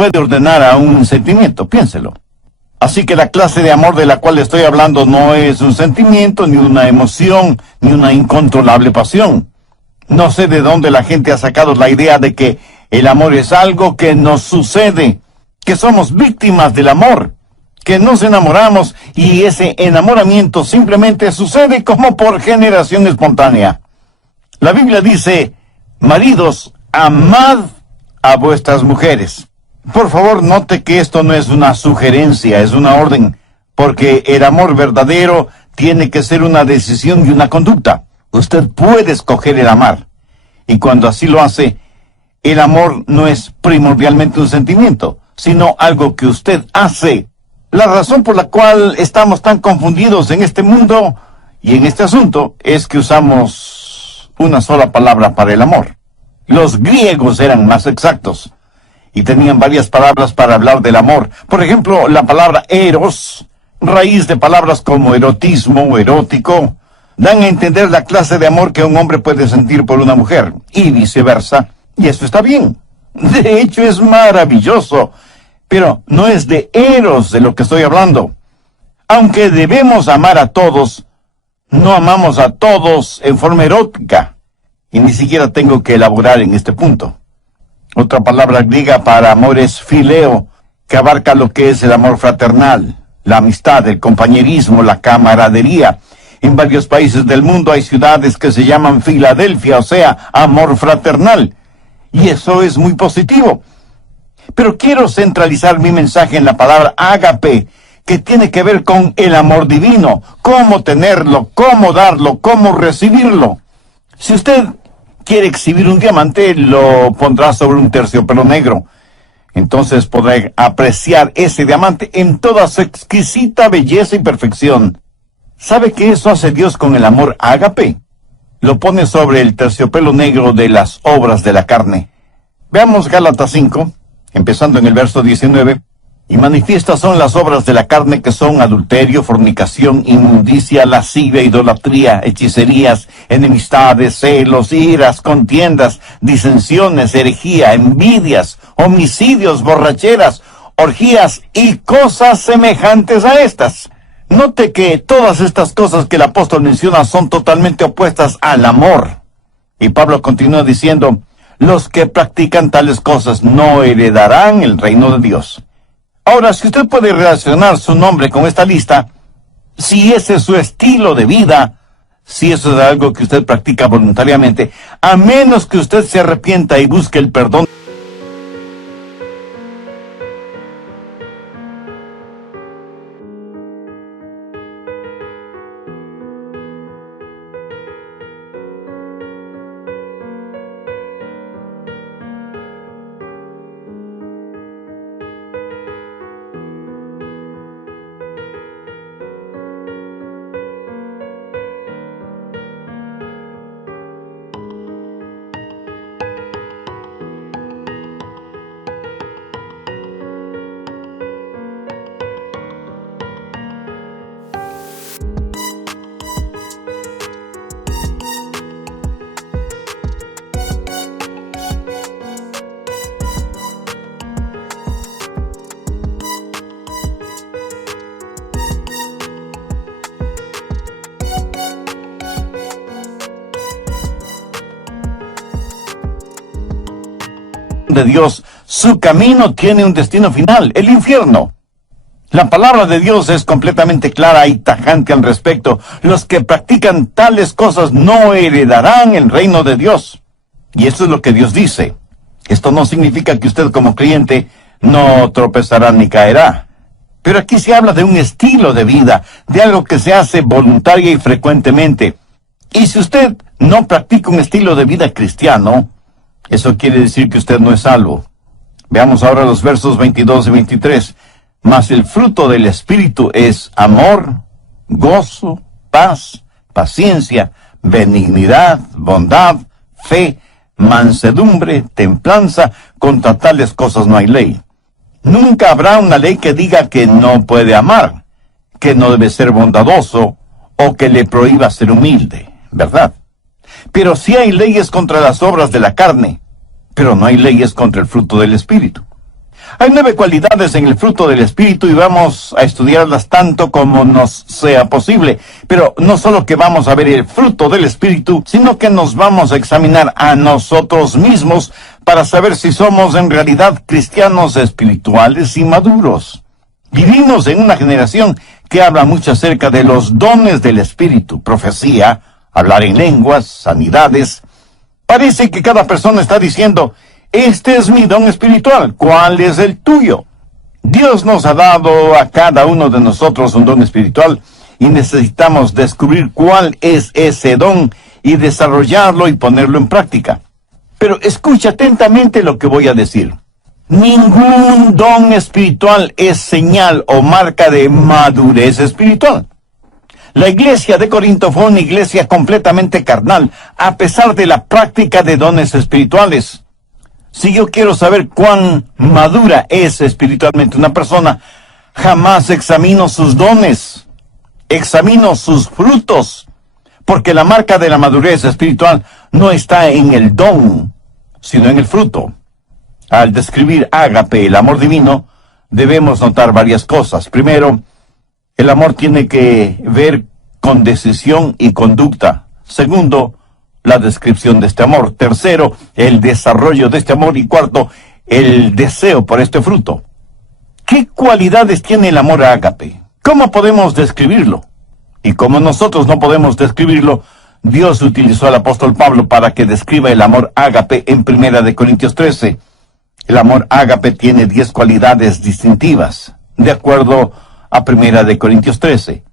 puede ordenar a un sentimiento, piénselo. Así que la clase de amor de la cual estoy hablando no es un sentimiento, ni una emoción, ni una incontrolable pasión. No sé de dónde la gente ha sacado la idea de que el amor es algo que nos sucede, que somos víctimas del amor, que nos enamoramos y ese enamoramiento simplemente sucede como por generación espontánea. La Biblia dice, maridos, amad a vuestras mujeres. Por favor, note que esto no es una sugerencia, es una orden, porque el amor verdadero tiene que ser una decisión y una conducta. Usted puede escoger el amar, y cuando así lo hace, el amor no es primordialmente un sentimiento, sino algo que usted hace. La razón por la cual estamos tan confundidos en este mundo y en este asunto es que usamos una sola palabra para el amor. Los griegos eran más exactos y tenían varias palabras para hablar del amor. Por ejemplo, la palabra eros, raíz de palabras como erotismo, erótico, dan a entender la clase de amor que un hombre puede sentir por una mujer, y viceversa, y eso está bien. De hecho, es maravilloso, pero no es de eros de lo que estoy hablando. Aunque debemos amar a todos, no amamos a todos en forma erótica, y ni siquiera tengo que elaborar en este punto. Otra palabra griega para amor es fileo, que abarca lo que es el amor fraternal, la amistad, el compañerismo, la camaradería. En varios países del mundo hay ciudades que se llaman Filadelfia, o sea, amor fraternal. Y eso es muy positivo. Pero quiero centralizar mi mensaje en la palabra ágape, que tiene que ver con el amor divino, cómo tenerlo, cómo darlo, cómo recibirlo. Si usted quiere exhibir un diamante, lo pondrá sobre un terciopelo negro. Entonces podrá apreciar ese diamante en toda su exquisita belleza y perfección. ¿Sabe qué eso hace Dios con el amor ágape? Lo pone sobre el terciopelo negro de las obras de la carne. Veamos Gálatas 5, empezando en el verso 19. Y manifiestas son las obras de la carne, que son adulterio, fornicación, inmundicia, lascivia, idolatría, hechicerías, enemistades, celos, iras, contiendas, disensiones, herejía, envidias, homicidios, borracheras, orgías y cosas semejantes a estas. Note que todas estas cosas que el apóstol menciona son totalmente opuestas al amor. Y Pablo continúa diciendo, los que practican tales cosas no heredarán el reino de Dios. Ahora, si usted puede relacionar su nombre con esta lista, si ese es su estilo de vida, si eso es algo que usted practica voluntariamente, a menos que usted se arrepienta y busque el perdón de Dios, su camino tiene un destino final, el infierno. La palabra de Dios es completamente clara y tajante al respecto. Los que practican tales cosas no heredarán el reino de Dios. Y eso es lo que Dios dice. Esto no significa que usted como creyente no tropezará ni caerá. Pero aquí se habla de un estilo de vida, de algo que se hace voluntaria y frecuentemente. Y si usted no practica un estilo de vida cristiano, eso quiere decir que usted no es salvo. Veamos ahora los versos 22 y 23. Mas el fruto del Espíritu es amor, gozo, paz, paciencia, benignidad, bondad, fe, mansedumbre, templanza. Contra tales cosas no hay ley. Nunca habrá una ley que diga que no puede amar, que no debe ser bondadoso o que le prohíba ser humilde, ¿verdad? Pero sí hay leyes contra las obras de la carne, pero no hay leyes contra el fruto del Espíritu. Hay 9 cualidades en el fruto del Espíritu y vamos a estudiarlas tanto como nos sea posible. Pero no solo que vamos a ver el fruto del Espíritu, sino que nos vamos a examinar a nosotros mismos para saber si somos en realidad cristianos espirituales y maduros. Vivimos en una generación que habla mucho acerca de los dones del Espíritu, profecía, hablar en lenguas, sanidades. Parece que cada persona está diciendo, este es mi don espiritual, ¿cuál es el tuyo? Dios nos ha dado a cada uno de nosotros un don espiritual y necesitamos descubrir cuál es ese don y desarrollarlo y ponerlo en práctica. Pero escucha atentamente lo que voy a decir. Ningún don espiritual es señal o marca de madurez espiritual. La iglesia de Corinto fue una iglesia completamente carnal, a pesar de la práctica de dones espirituales. Si yo quiero saber cuán madura es espiritualmente una persona, jamás examino sus dones, examino sus frutos, porque la marca de la madurez espiritual no está en el don, sino en el fruto. Al describir ágape, el amor divino, debemos notar varias cosas. Primero, el amor tiene que ver con decisión y conducta. Segundo, la descripción de este amor. Tercero, el desarrollo de este amor. Y cuarto, el deseo por este fruto. ¿Qué cualidades tiene el amor ágape? ¿Cómo podemos describirlo? Y como nosotros no podemos describirlo, Dios utilizó al apóstol Pablo para que describa el amor ágape en 1 Corintios 13. El amor ágape tiene 10 cualidades distintivas, de acuerdo a 1 Corintios 13.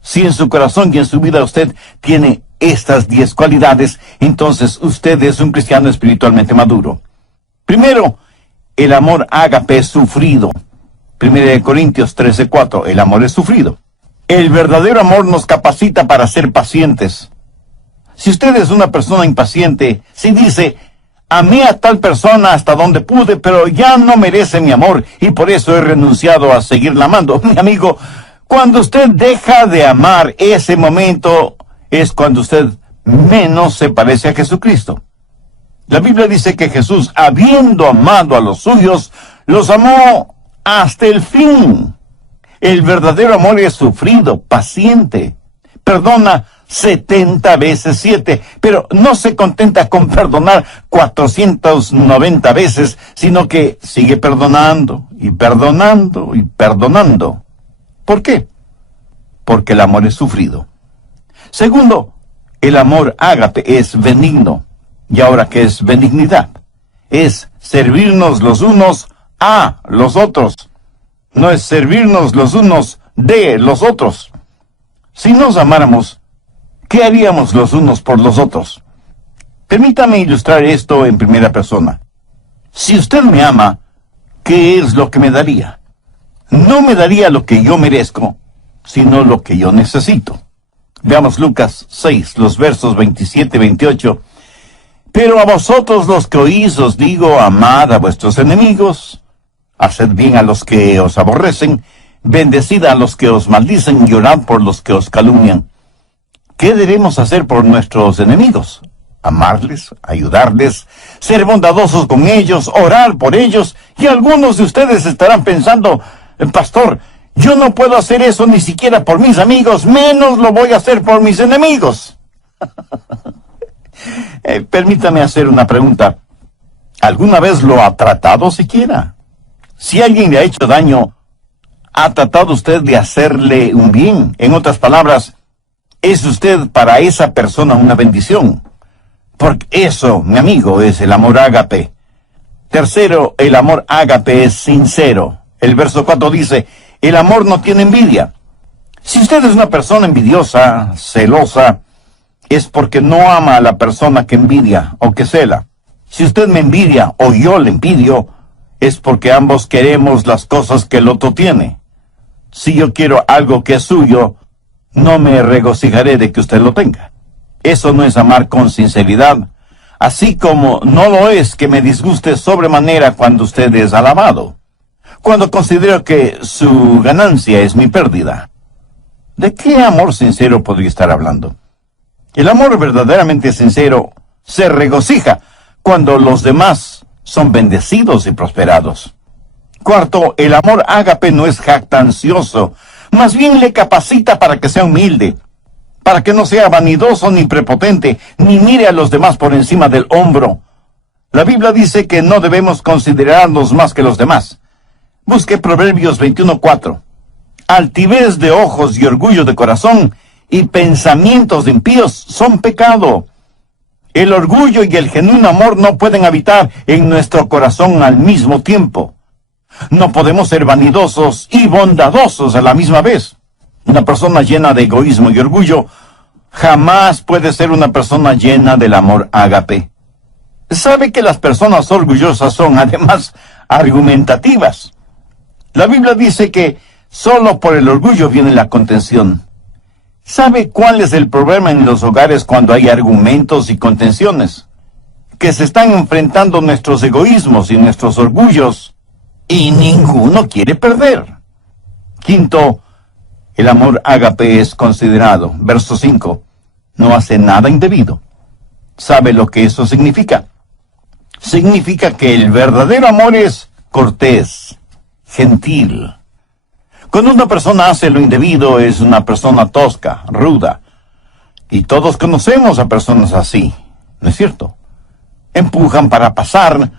Si en su corazón y en su vida usted tiene estas 10 cualidades, entonces usted es un cristiano espiritualmente maduro. Primero, el amor ágape es sufrido. 1 Corintios 13:4, el amor es sufrido. El verdadero amor nos capacita para ser pacientes. Si usted es una persona impaciente, si dice, amé a tal persona hasta donde pude, pero ya no merece mi amor, y por eso he renunciado a seguirla amando. Mi amigo, cuando usted deja de amar, ese momento es cuando usted menos se parece a Jesucristo. La Biblia dice que Jesús, habiendo amado a los suyos, los amó hasta el fin. El verdadero amor es sufrido, paciente, perdona 70 veces 7, pero no se contenta con perdonar 490 veces, sino que sigue perdonando y perdonando y perdonando. ¿Por qué? Porque el amor es sufrido. Segundo, el amor ágape es benigno. ¿Y ahora qué es benignidad? Es servirnos los unos a los otros. No es servirnos los unos de los otros. Si nos amáramos, ¿qué haríamos los unos por los otros? Permítame ilustrar esto en primera persona. Si usted me ama, ¿qué es lo que me daría? No me daría lo que yo merezco, sino lo que yo necesito. Veamos Lucas 6, los versos 27 y 28. Pero a vosotros los que oís os digo, amad a vuestros enemigos, haced bien a los que os aborrecen, bendecid a los que os maldicen y orad por los que os calumnian. ¿Qué debemos hacer por nuestros enemigos? Amarles, ayudarles, ser bondadosos con ellos, orar por ellos. Y algunos de ustedes estarán pensando, pastor, yo no puedo hacer eso ni siquiera por mis amigos, menos lo voy a hacer por mis enemigos. Permítame hacer una pregunta. ¿Alguna vez lo ha tratado siquiera? Si alguien le ha hecho daño, ¿ha tratado usted de hacerle un bien? En otras palabras, ¿es usted para esa persona una bendición? Porque eso, mi amigo, es el amor ágape. Tercero, el amor ágape es sincero. El verso 4 dice, el amor no tiene envidia. Si usted es una persona envidiosa, celosa, es porque no ama a la persona que envidia o que cela. Si usted me envidia o yo le envidio, es porque ambos queremos las cosas que el otro tiene. Si yo quiero algo que es suyo, no me regocijaré de que usted lo tenga. Eso no es amar con sinceridad, así como no lo es que me disguste sobremanera cuando usted es alabado, cuando considero que su ganancia es mi pérdida. ¿De qué amor sincero podría estar hablando? El amor verdaderamente sincero se regocija cuando los demás son bendecidos y prosperados. Cuarto, el amor ágape no es jactancioso, más bien le capacita para que sea humilde, para que no sea vanidoso ni prepotente, ni mire a los demás por encima del hombro. La Biblia dice que no debemos considerarnos más que los demás. Busque Proverbios 21:4. Altivez de ojos y orgullo de corazón y pensamientos de impíos son pecado. El orgullo y el genuino amor no pueden habitar en nuestro corazón al mismo tiempo. No podemos ser vanidosos y bondadosos a la misma vez. Una persona llena de egoísmo y orgullo jamás puede ser una persona llena del amor ágape. Sabe que las personas orgullosas son además argumentativas. La Biblia dice que solo por el orgullo viene la contención. ¿Sabe cuál es el problema en los hogares cuando hay argumentos y contenciones? Que se están enfrentando nuestros egoísmos y nuestros orgullos, y ninguno quiere perder. Quinto, el amor ágape es considerado. Verso 5. No hace nada indebido. ¿Sabe lo que eso significa? Significa que el verdadero amor es cortés, gentil. Cuando una persona hace lo indebido, es una persona tosca, ruda. Y todos conocemos a personas así, ¿no es cierto? Empujan para pasar,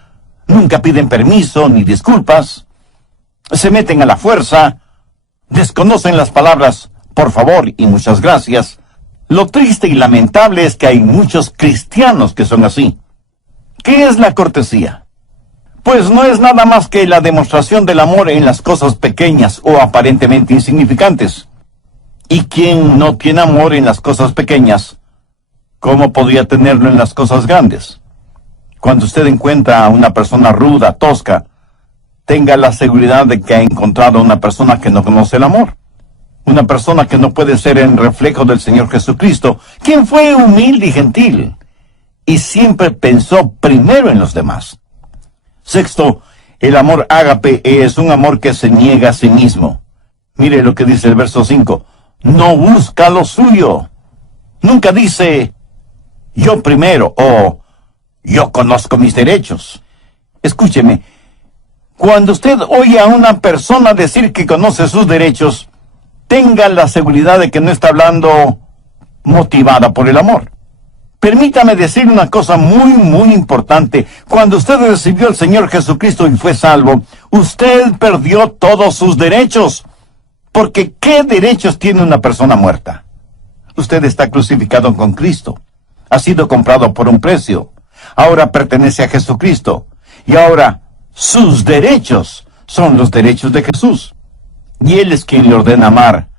nunca piden permiso ni disculpas, se meten a la fuerza, desconocen las palabras por favor y muchas gracias. Lo triste y lamentable es que hay muchos cristianos que son así. ¿Qué es la cortesía? Pues no es nada más que la demostración del amor en las cosas pequeñas o aparentemente insignificantes. ¿Y quién no tiene amor en las cosas pequeñas? ¿Cómo podría tenerlo en las cosas grandes? Cuando usted encuentra a una persona ruda, tosca, tenga la seguridad de que ha encontrado a una persona que no conoce el amor. Una persona que no puede ser el reflejo del Señor Jesucristo, quien fue humilde y gentil, y siempre pensó primero en los demás. Sexto, el amor ágape es un amor que se niega a sí mismo. Mire lo que dice el verso 5. No busca lo suyo. Nunca dice, yo primero, o yo conozco mis derechos. Escúcheme, cuando usted oye a una persona decir que conoce sus derechos, tenga la seguridad de que no está hablando motivada por el amor. Permítame decir una cosa muy importante. Cuando usted recibió al Señor Jesucristo y fue salvo, usted perdió todos sus derechos. Porque ¿qué derechos tiene una persona muerta? Usted está crucificado con Cristo. Ha sido comprado por un precio. Ahora pertenece a Jesucristo. Y ahora sus derechos son los derechos de Jesús. Y Él es quien le ordena amar.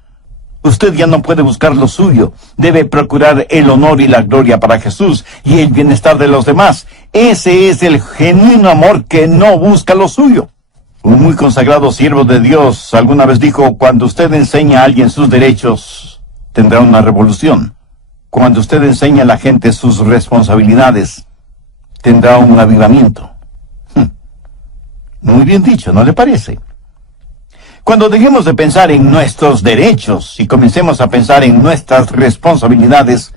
Usted ya no puede buscar lo suyo. Debe procurar el honor y la gloria para Jesús y el bienestar de los demás. Ese es el genuino amor que no busca lo suyo. Un muy consagrado siervo de Dios alguna vez dijo, cuando usted enseña a alguien sus derechos, tendrá una revolución. Cuando usted enseña a la gente sus responsabilidades, tendrá un avivamiento. Muy bien dicho, ¿no le parece? Cuando dejemos de pensar en nuestros derechos y comencemos a pensar en nuestras responsabilidades,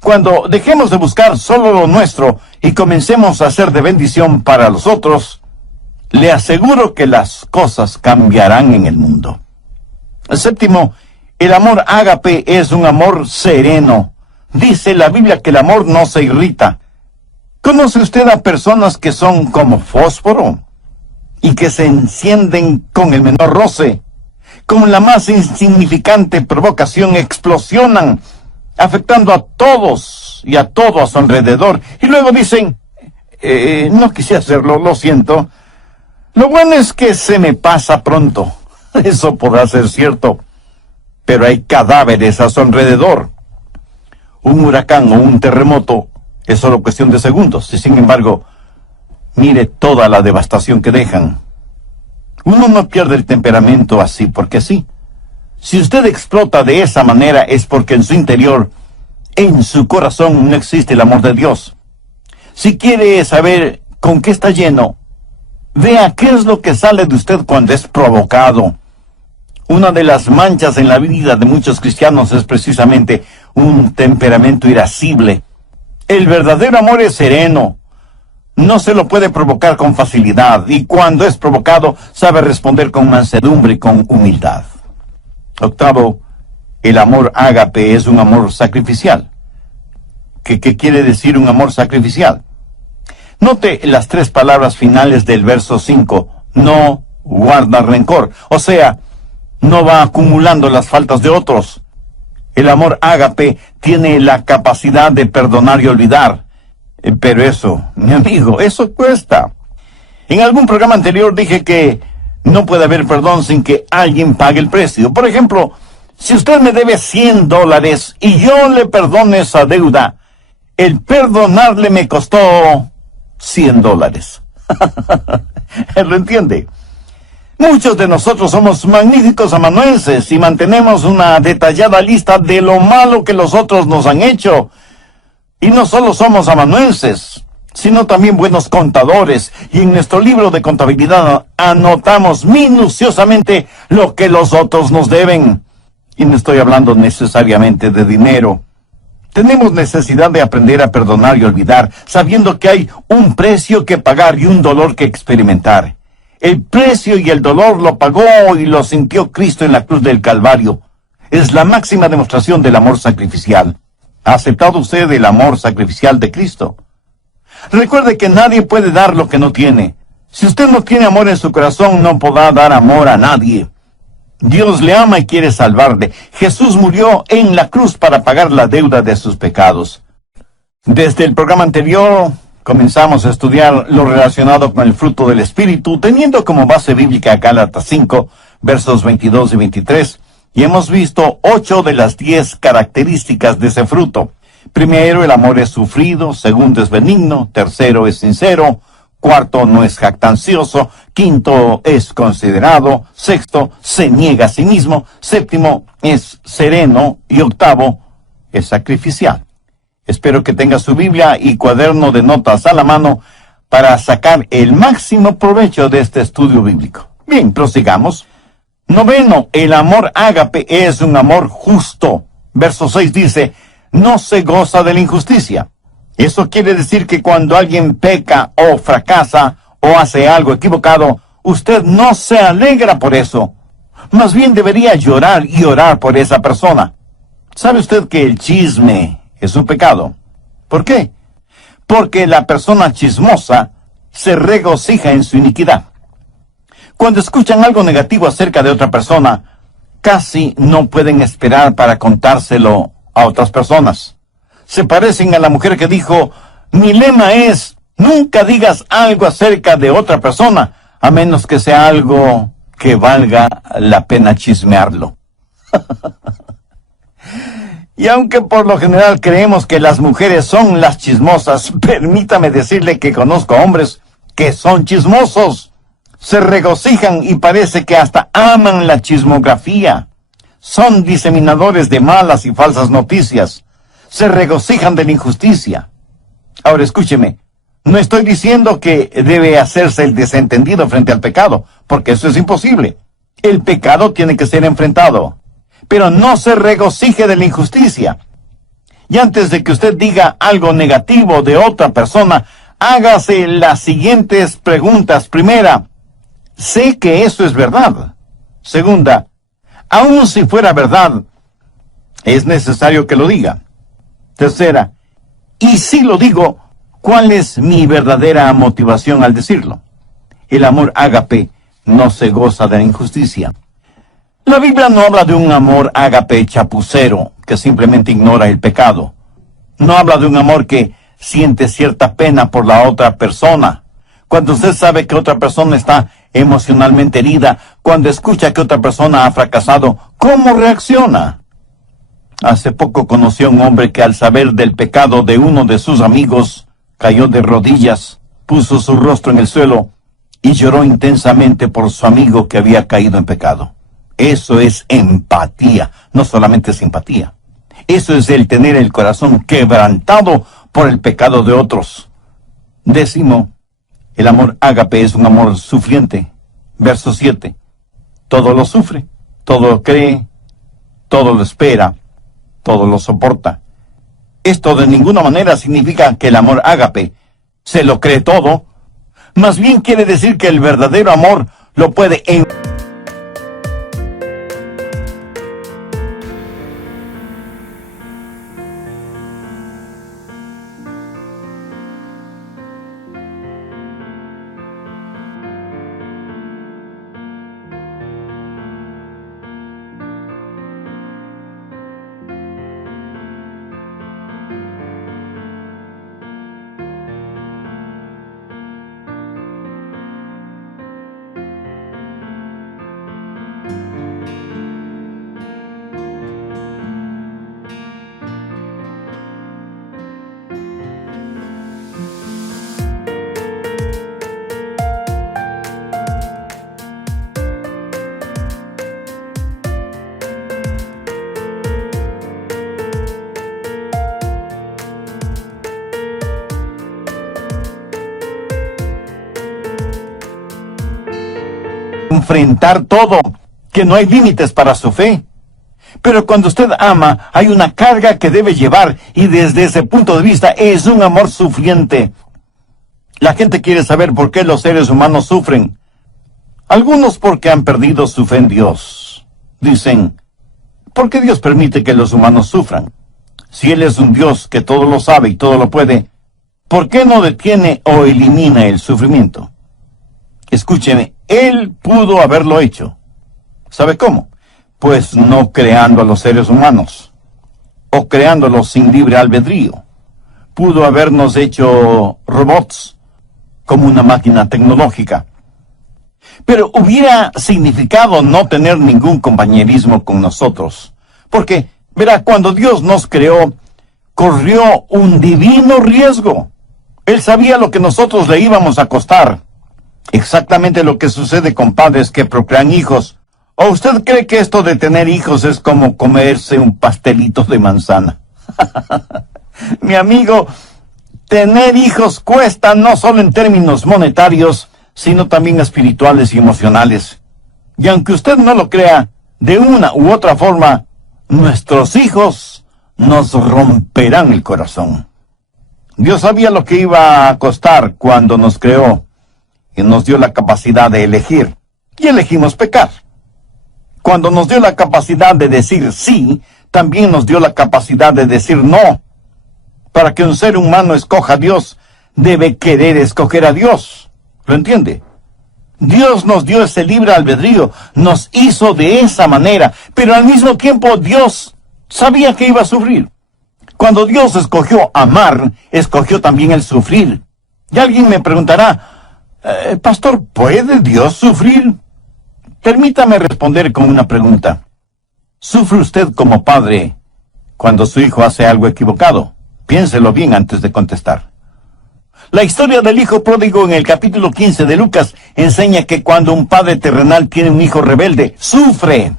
cuando dejemos de buscar solo lo nuestro y comencemos a hacer de bendición para los otros, le aseguro que las cosas cambiarán en el mundo. Séptimo, el amor ágape es un amor sereno. Dice la Biblia que el amor no se irrita. ¿Conoce usted a personas que son como fósforo y que se encienden con el menor roce? Con la más insignificante provocación explosionan, afectando a todos y a todo a su alrededor. Y luego dicen, no quise hacerlo, lo siento. Lo bueno es que se me pasa pronto. Eso podrá ser cierto, pero hay cadáveres a su alrededor. Un huracán o un terremoto es solo cuestión de segundos, y sin embargo, mire toda la devastación que dejan. Uno no pierde el temperamento así porque sí. Si usted explota de esa manera es porque en su interior, en su corazón, no existe el amor de Dios. Si quiere saber con qué está lleno, vea qué es lo que sale de usted cuando es provocado. Una de las manchas en la vida de muchos cristianos es precisamente un temperamento irascible. El verdadero amor es sereno. No se lo puede provocar con facilidad, y cuando es provocado, sabe responder con mansedumbre y con humildad. Octavo, el amor ágape es un amor sacrificial. ¿Qué quiere decir un amor sacrificial? Note las 3 palabras finales del verso 5. No guarda rencor. O sea, no va acumulando las faltas de otros. El amor ágape tiene la capacidad de perdonar y olvidar. Pero eso, mi amigo, eso cuesta. En algún programa anterior dije que no puede haber perdón sin que alguien pague el precio. Por ejemplo, si usted me debe $100 y yo le perdono esa deuda, el perdonarle me costó $100. ¿Lo entiende? Muchos de nosotros somos magníficos amanuenses y mantenemos una detallada lista de lo malo que los otros nos han hecho. Y no solo somos amanuenses, sino también buenos contadores. Y en nuestro libro de contabilidad anotamos minuciosamente lo que los otros nos deben. Y no estoy hablando necesariamente de dinero. Tenemos necesidad de aprender a perdonar y olvidar, sabiendo que hay un precio que pagar y un dolor que experimentar. El precio y el dolor lo pagó y lo sintió Cristo en la cruz del Calvario. Es la máxima demostración del amor sacrificial. ¿Ha aceptado usted el amor sacrificial de Cristo? Recuerde que nadie puede dar lo que no tiene. Si usted no tiene amor en su corazón, no podrá dar amor a nadie. Dios le ama y quiere salvarle. Jesús murió en la cruz para pagar la deuda de sus pecados. Desde el programa anterior comenzamos a estudiar lo relacionado con el fruto del Espíritu, teniendo como base bíblica Gálatas 5, versos 22 y 23, y hemos visto 8 de las 10 características de ese fruto. Primero, el amor es sufrido. Segundo, es benigno. Tercero, es sincero. Cuarto, no es jactancioso. Quinto, es considerado. Sexto, se niega a sí mismo. Séptimo, es sereno. Y octavo, es sacrificial. Espero que tenga su Biblia y cuaderno de notas a la mano para sacar el máximo provecho de este estudio bíblico. Bien, prosigamos. Noveno, el amor ágape es un amor justo. Verso 6 dice, no se goza de la injusticia. Eso quiere decir que cuando alguien peca o fracasa o hace algo equivocado, usted no se alegra por eso. Más bien debería llorar y orar por esa persona. ¿Sabe usted que el chisme es un pecado? ¿Por qué? Porque la persona chismosa se regocija en su iniquidad. Cuando escuchan algo negativo acerca de otra persona, casi no pueden esperar para contárselo a otras personas. Se parecen a la mujer que dijo, mi lema es, nunca digas algo acerca de otra persona, a menos que sea algo que valga la pena chismearlo. Y aunque por lo general creemos que las mujeres son las chismosas, permítame decirle que conozco hombres que son chismosos. Se regocijan y parece que hasta aman la chismografía. Son diseminadores de malas y falsas noticias. Se regocijan de la injusticia. Ahora escúcheme, no estoy diciendo que debe hacerse el desentendido frente al pecado, porque eso es imposible. El pecado tiene que ser enfrentado. Pero no se regocije de la injusticia. Y antes de que usted diga algo negativo de otra persona, hágase las siguientes preguntas. Primera, ¿sé que eso es verdad? Segunda, aun si fuera verdad, ¿es necesario que lo diga? Tercera, y si lo digo, ¿cuál es mi verdadera motivación al decirlo? El amor ágape no se goza de la injusticia. La Biblia no habla de un amor ágape chapucero que simplemente ignora el pecado. No habla de un amor que siente cierta pena por la otra persona. Cuando usted sabe que otra persona está emocionalmente herida, cuando escucha que otra persona ha fracasado, ¿cómo reacciona? Hace poco conocí a un hombre que al saber del pecado de uno de sus amigos, cayó de rodillas, puso su rostro en el suelo y lloró intensamente por su amigo que había caído en pecado. Eso es empatía, no solamente simpatía. Eso es el tener el corazón quebrantado por el pecado de otros. Décimo, el amor ágape es un amor sufriente. Verso 7. Todo lo sufre, todo lo cree, todo lo espera, todo lo soporta. Esto de ninguna manera significa que el amor ágape se lo cree todo. Más bien quiere decir que el verdadero amor lo puede enfrentar todo, que no hay límites para su fe. Pero cuando usted ama, hay una carga que debe llevar, y desde ese punto de vista es un amor sufriente. La gente quiere saber por qué los seres humanos sufren. Algunos porque han perdido su fe en Dios. Dicen, ¿por qué Dios permite que los humanos sufran? Si Él es un Dios que todo lo sabe y todo lo puede, ¿por qué no detiene o elimina el sufrimiento? Escúcheme, Él pudo haberlo hecho. ¿Sabe cómo? Pues no creando a los seres humanos, o creándolos sin libre albedrío. Pudo habernos hecho robots, como una máquina tecnológica. Pero hubiera significado no tener ningún compañerismo con nosotros. Porque, verá, cuando Dios nos creó, corrió un divino riesgo. Él sabía lo que nosotros le íbamos a costar. Exactamente lo que sucede con padres que procrean hijos. ¿O usted cree que esto de tener hijos es como comerse un pastelito de manzana? Mi amigo, tener hijos cuesta no solo en términos monetarios, sino también espirituales y emocionales. Y aunque usted no lo crea, de una u otra forma, nuestros hijos nos romperán el corazón. Dios sabía lo que iba a costar cuando nos creó y nos dio la capacidad de elegir. Y elegimos pecar. Cuando nos dio la capacidad de decir sí, también nos dio la capacidad de decir no. Para que un ser humano escoja a Dios, debe querer escoger a Dios. ¿Lo entiende? Dios nos dio ese libre albedrío, nos hizo de esa manera, pero al mismo tiempo Dios sabía que iba a sufrir. Cuando Dios escogió amar, escogió también el sufrir. Y alguien me preguntará, Pastor, ¿puede Dios sufrir? Permítame responder con una pregunta. ¿Sufre usted como padre cuando su hijo hace algo equivocado? Piénselo bien antes de contestar. La historia del hijo pródigo en el capítulo 15 de Lucas enseña que cuando un padre terrenal tiene un hijo rebelde, sufre.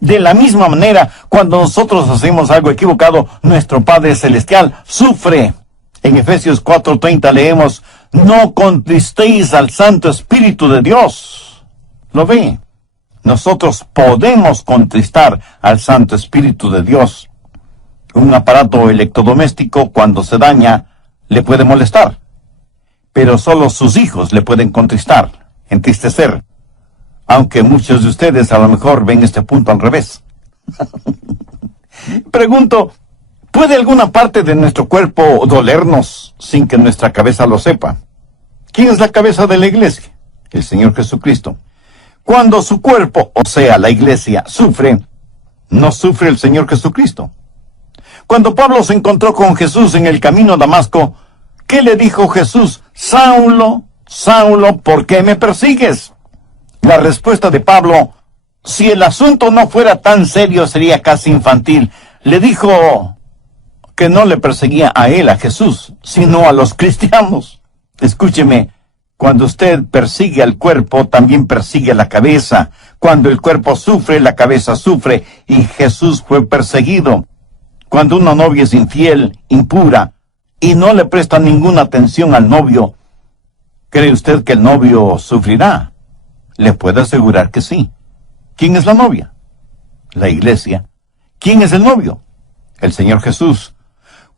De la misma manera, cuando nosotros hacemos algo equivocado, nuestro Padre Celestial sufre. En Efesios 4:30 leemos, no contristéis al Santo Espíritu de Dios. ¿Lo ve? Nosotros podemos contristar al Santo Espíritu de Dios. Un aparato electrodoméstico, cuando se daña, le puede molestar. Pero solo sus hijos le pueden contristar, entristecer. Aunque muchos de ustedes a lo mejor ven este punto al revés. Pregunto, ¿puede alguna parte de nuestro cuerpo dolernos sin que nuestra cabeza lo sepa? ¿Quién es la cabeza de la iglesia? El Señor Jesucristo. Cuando su cuerpo, o sea, la iglesia, sufre, ¿no sufre el Señor Jesucristo? Cuando Pablo se encontró con Jesús en el camino a Damasco, ¿qué le dijo Jesús? Saulo, Saulo, ¿por qué me persigues? La respuesta de Pablo, si el asunto no fuera tan serio, sería casi infantil. Le dijo que no le perseguía a él, a Jesús, sino a los cristianos. Escúcheme, cuando usted persigue al cuerpo, también persigue la cabeza. Cuando el cuerpo sufre, la cabeza sufre, y Jesús fue perseguido. Cuando una novia es infiel, impura, y no le presta ninguna atención al novio, ¿cree usted que el novio sufrirá? Le puedo asegurar que sí. ¿Quién es la novia? La iglesia. ¿Quién es el novio? El Señor Jesús.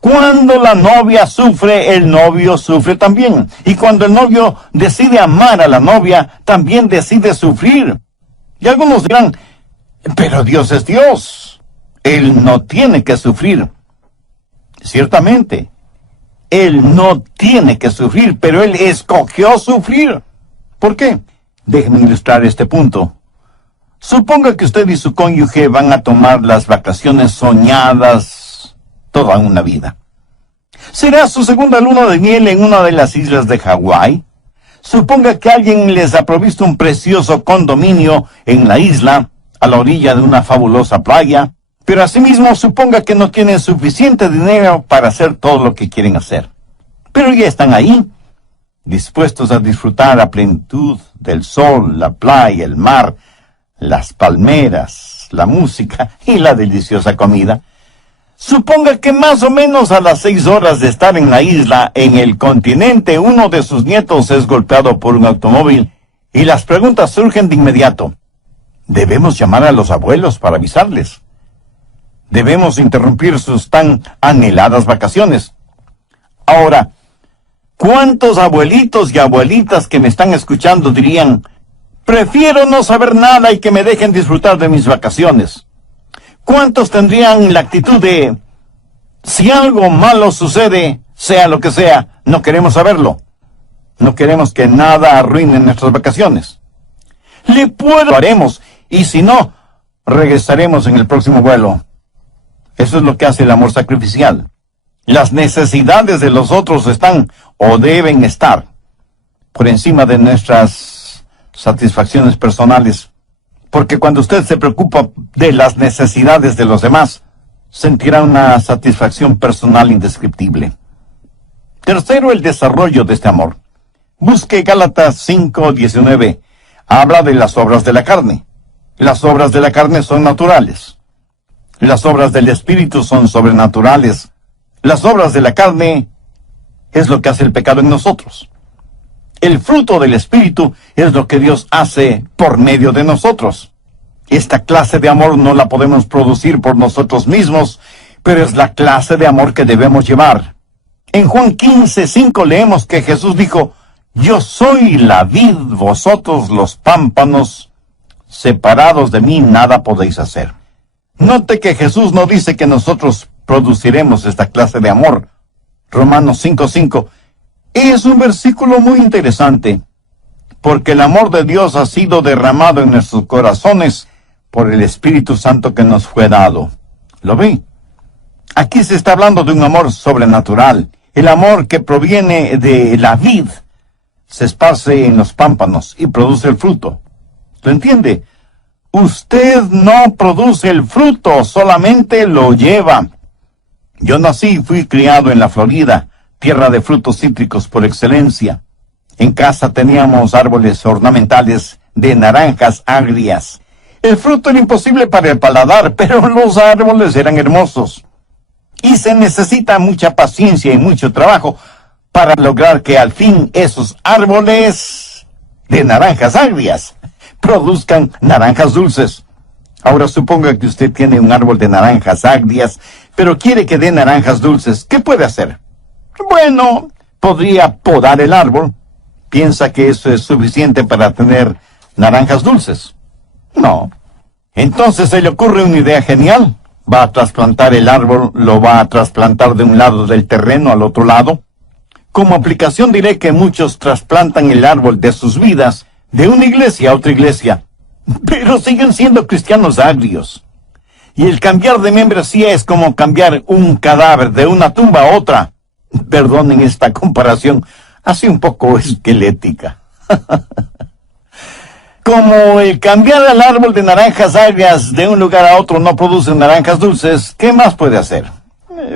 Cuando la novia sufre, el novio sufre también. Y cuando el novio decide amar a la novia, también decide sufrir. Y algunos dirán, pero Dios es Dios. Él no tiene que sufrir. Ciertamente, Él no tiene que sufrir, pero Él escogió sufrir. ¿Por qué? Déjenme ilustrar este punto. Suponga que usted y su cónyuge van a tomar las vacaciones soñadas toda una vida. ¿Será su segunda luna de miel en una de las islas de Hawái? Suponga que alguien les ha provisto un precioso condominio en la isla, a la orilla de una fabulosa playa, pero asimismo suponga que no tienen suficiente dinero para hacer todo lo que quieren hacer. Pero ya están ahí, dispuestos a disfrutar a plenitud del sol, la playa, el mar, las palmeras, la música y la deliciosa comida. Suponga que más o menos a las 6 horas de estar en la isla, en el continente, uno de sus nietos es golpeado por un automóvil y las preguntas surgen de inmediato. Debemos llamar a los abuelos para avisarles. Debemos interrumpir sus tan anheladas vacaciones. Ahora, ¿cuántos abuelitos y abuelitas que me están escuchando dirían, prefiero no saber nada y que me dejen disfrutar de mis vacaciones? ¿Cuántos tendrían la actitud de, si algo malo sucede, sea lo que sea, no queremos saberlo? No queremos que nada arruine nuestras vacaciones. Lo haremos, y si no, regresaremos en el próximo vuelo. Eso es lo que hace el amor sacrificial. Las necesidades de los otros están, o deben estar, por encima de nuestras satisfacciones personales. Porque cuando usted se preocupa de las necesidades de los demás, sentirá una satisfacción personal indescriptible. Tercero, el desarrollo de este amor. Busque Gálatas 5:19. Habla de las obras de la carne. Las obras de la carne son naturales. Las obras del Espíritu son sobrenaturales. Las obras de la carne es lo que hace el pecado en nosotros. El fruto del Espíritu es lo que Dios hace por medio de nosotros. Esta clase de amor no la podemos producir por nosotros mismos, pero es la clase de amor que debemos llevar. En Juan 15:5 leemos que Jesús dijo, yo soy la vid, vosotros los pámpanos, separados de mí nada podéis hacer. Note que Jesús no dice que nosotros produciremos esta clase de amor. Romanos 5:5 es un versículo muy interesante, porque el amor de Dios ha sido derramado en nuestros corazones por el Espíritu Santo que nos fue dado. ¿Lo ve? Aquí se está hablando de un amor sobrenatural, el amor que proviene de la vid, se esparce en los pámpanos y produce el fruto. ¿Lo entiende? Usted no produce el fruto, solamente lo lleva. Yo nací y fui criado en la Florida, tierra de frutos cítricos por excelencia. En casa teníamos árboles ornamentales de naranjas agrias. El fruto era imposible para el paladar, pero los árboles eran hermosos. Y se necesita mucha paciencia y mucho trabajo para lograr que al fin esos árboles de naranjas agrias produzcan naranjas dulces. Ahora suponga que usted tiene un árbol de naranjas agrias, pero quiere que dé naranjas dulces. ¿Qué puede hacer? Bueno, podría podar el árbol. ¿Piensa que eso es suficiente para tener naranjas dulces? No. Entonces se le ocurre una idea genial. Va a trasplantar el árbol, lo va a trasplantar de un lado del terreno al otro lado. Como aplicación diré que muchos trasplantan el árbol de sus vidas de una iglesia a otra iglesia, pero siguen siendo cristianos agrios. Y el cambiar de membresía es como cambiar un cadáver de una tumba a otra. Perdonen esta comparación, así un poco esquelética. Como el cambiar el árbol de naranjas agrias de un lugar a otro no produce naranjas dulces, ¿qué más puede hacer?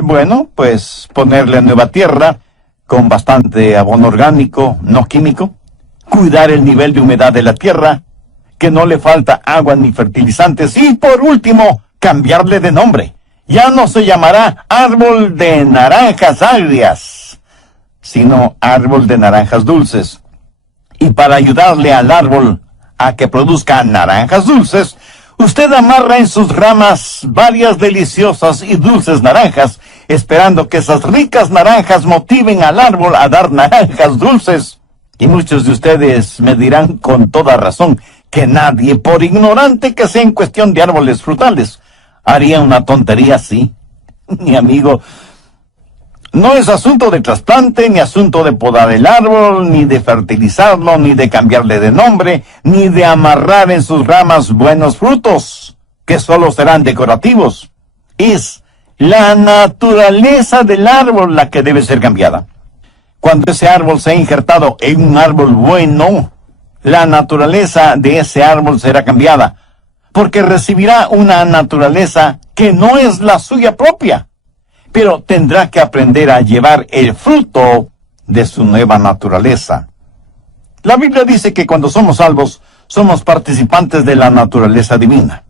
Bueno, pues ponerle nueva tierra, con bastante abono orgánico, no químico, cuidar el nivel de humedad de la tierra, que no le falta agua ni fertilizantes, y por último, cambiarle de nombre. Ya no se llamará árbol de naranjas agrias, sino árbol de naranjas dulces. Y para ayudarle al árbol a que produzca naranjas dulces, usted amarra en sus ramas varias deliciosas y dulces naranjas, esperando que esas ricas naranjas motiven al árbol a dar naranjas dulces. Y muchos de ustedes me dirán con toda razón que nadie, por ignorante que sea en cuestión de árboles frutales, haría una tontería así. Mi amigo, no es asunto de trasplante, ni asunto de podar el árbol, ni de fertilizarlo, ni de cambiarle de nombre, ni de amarrar en sus ramas buenos frutos, que solo serán decorativos. Es la naturaleza del árbol la que debe ser cambiada. Cuando ese árbol sea injertado en un árbol bueno, la naturaleza de ese árbol será cambiada, porque recibirá una naturaleza que no es la suya propia, pero tendrá que aprender a llevar el fruto de su nueva naturaleza. La Biblia dice que cuando somos salvos, somos participantes de la naturaleza divina.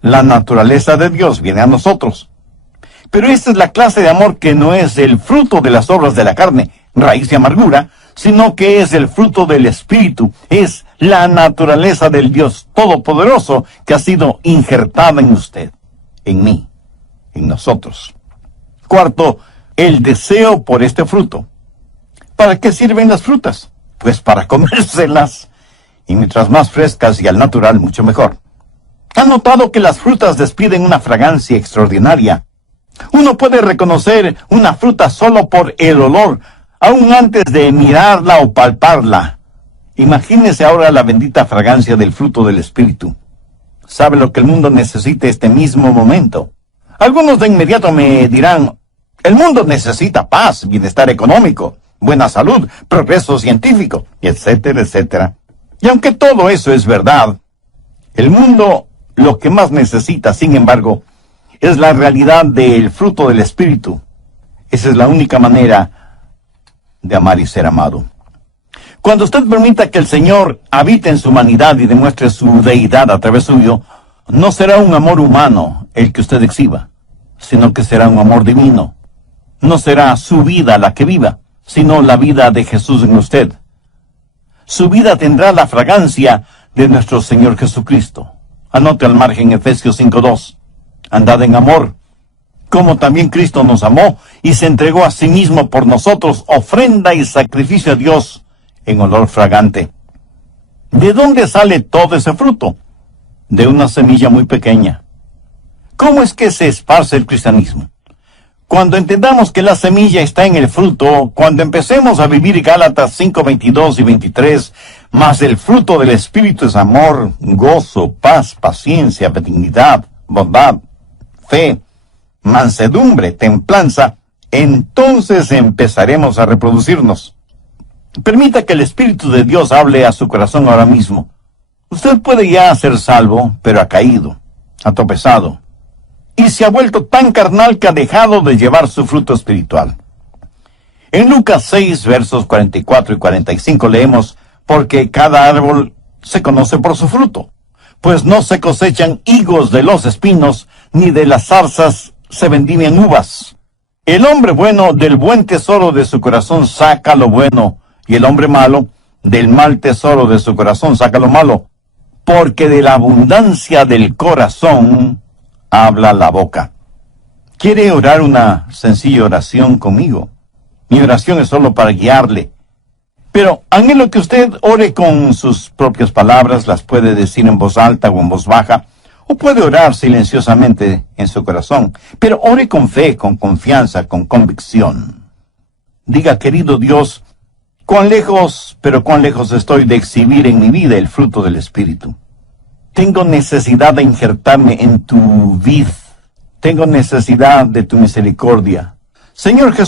La naturaleza de Dios viene a nosotros. Pero esta es la clase de amor que no es el fruto de las obras de la carne, raíz de amargura, sino que es el fruto del Espíritu, es la naturaleza del Dios Todopoderoso que ha sido injertada en usted, en mí, en nosotros. Cuarto, el deseo por este fruto. ¿Para qué sirven las frutas? Pues para comérselas, y mientras más frescas y al natural, mucho mejor. ¿Han notado que las frutas despiden una fragancia extraordinaria? Uno puede reconocer una fruta solo por el olor, aún antes de mirarla o palparla. Imagínese ahora la bendita fragancia del fruto del Espíritu. ¿Sabe lo que el mundo necesita este mismo momento? Algunos de inmediato me dirán, el mundo necesita paz, bienestar económico, buena salud, progreso científico, etcétera, etcétera. Y aunque todo eso es verdad, el mundo lo que más necesita, sin embargo, es la realidad del fruto del Espíritu. Esa es la única manera de amar y ser amado. Cuando usted permita que el Señor habite en su humanidad y demuestre su deidad a través suyo, no será un amor humano el que usted exhiba, sino que será un amor divino. No será su vida la que viva, sino la vida de Jesús en usted. Su vida tendrá la fragancia de nuestro Señor Jesucristo. Anote al margen Efesios 5:2. Andad en amor, como también Cristo nos amó y se entregó a sí mismo por nosotros, ofrenda y sacrificio a Dios en olor fragante. ¿De dónde sale todo ese fruto? De una semilla muy pequeña. ¿Cómo es que se esparce el cristianismo? Cuando entendamos que la semilla está en el fruto, cuando empecemos a vivir Gálatas 5:22 y 23, más el fruto del Espíritu es amor, gozo, paz, paciencia, benignidad, bondad, fe, mansedumbre, templanza, entonces empezaremos a reproducirnos. Permita que el Espíritu de Dios hable a su corazón ahora mismo. Usted puede ya ser salvo, pero ha caído, ha tropezado, y se ha vuelto tan carnal que ha dejado de llevar su fruto espiritual. En Lucas 6, versos 44 y 45 leemos, porque cada árbol se conoce por su fruto, pues no se cosechan higos de los espinos, ni de las zarzas se vendimian uvas. El hombre bueno del buen tesoro de su corazón saca lo bueno, y el hombre malo del mal tesoro de su corazón saca lo malo, porque de la abundancia del corazón habla la boca. ¿Quiere orar una sencilla oración conmigo? Mi oración es solo para guiarle. Pero anhelo que usted ore con sus propias palabras, las puede decir en voz alta o en voz baja, o puede orar silenciosamente en su corazón. Pero ore con fe, con confianza, con convicción. Diga, querido Dios, cuán lejos, pero cuán lejos estoy de exhibir en mi vida el fruto del Espíritu. Tengo necesidad de injertarme en tu vid. Tengo necesidad de tu misericordia. Señor Jesús,